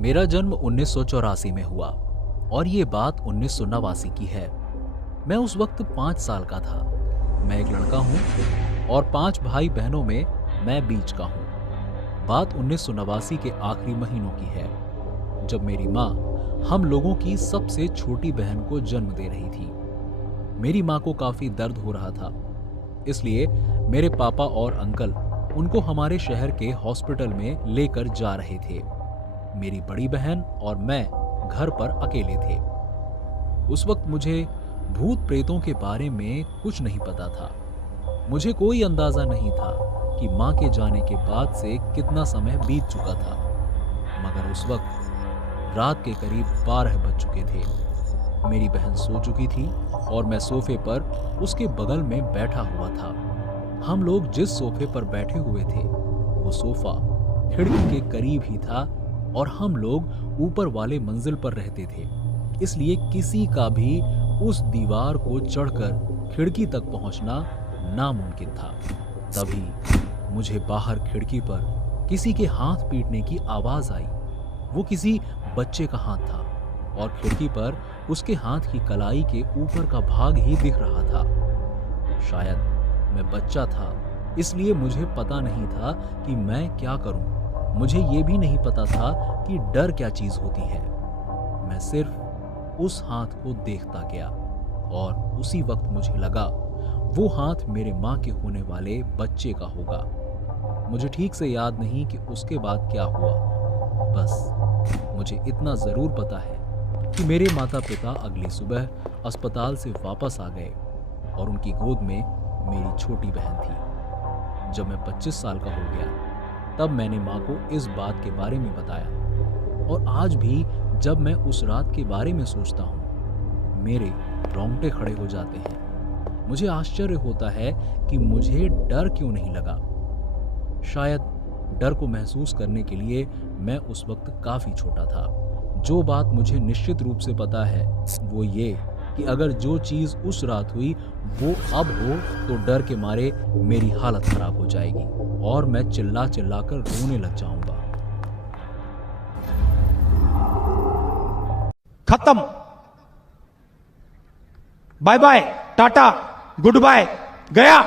मेरा जन्म 1984 में हुआ और ये बात 1989 की है। मैं उस वक्त 5 साल का था। मैं एक लड़का हूँ और 5 भाई बहनों में मैं बीच का हूँ। बात 1989 के आखिरी महीनों की है, जब मेरी माँ हम लोगों की सबसे छोटी बहन को जन्म दे रही थी। मेरी माँ को काफी दर्द हो रहा था, इसलिए मेरे पापा और अंकल उनको हमारे शहर के हॉस्पिटल में लेकर जा रहे थे। मेरी बड़ी बहन और मैं घर पर अकेले थे। उस वक्त मुझे भूत प्रेतों के बारे में कुछ नहीं पता था। मुझे कोई अंदाजा नहीं था कि माँ के जाने के बाद से कितना समय बीत चुका था, मगर उस वक्त रात के करीब 12 बज चुके थे। मेरी बहन सो चुकी थी और मैं सोफे पर उसके बगल में बैठा हुआ था। हम लोग जिस सोफे पर बैठे हुए थे वो सोफा खिड़की के करीब ही था और हम लोग ऊपर वाले मंजिल पर रहते थे, इसलिए किसी का भी उस दीवार को चढ़कर खिड़की तक पहुंचना नामुमकिन था। तभी मुझे बाहर खिड़की पर किसी के हाथ पीटने की आवाज आई। वो किसी बच्चे का हाथ था और खिड़की पर उसके हाथ की कलाई के ऊपर का भाग ही दिख रहा था। शायद मैं बच्चा था, इसलिए मुझे पता नहीं था कि मैं क्या करूं। मुझे ये भी नहीं पता था कि डर क्या चीज होती है। मैं सिर्फ उस हाथ को देखता गया और उसी वक्त मुझे लगा वो हाथ मेरे माँ के होने वाले बच्चे का होगा। मुझे ठीक से याद नहीं कि उसके बाद क्या हुआ। बस मुझे इतना जरूर पता है कि मेरे माता पिता अगली सुबह अस्पताल से वापस आ गए और उनकी गोद में मेरी छोटी बहन थी। जब मैं 25 साल का हो गया तब मैंने माँ को इस बात के बारे में बताया, और आज भी जब मैं उस रात के बारे में सोचता हूँ मेरे रोंगटे खड़े हो जाते हैं। मुझे आश्चर्य होता है कि मुझे डर क्यों नहीं लगा। शायद डर को महसूस करने के लिए मैं उस वक्त काफी छोटा था। जो बात मुझे निश्चित रूप से पता है वो ये कि अगर जो चीज उस रात हुई वो अब हो तो डर के मारे मेरी हालत खराब हो जाएगी और मैं चिल्ला चिल्ला कर रोने लग जाऊंगा। खत्म। Bye bye, tata, good bye, गया।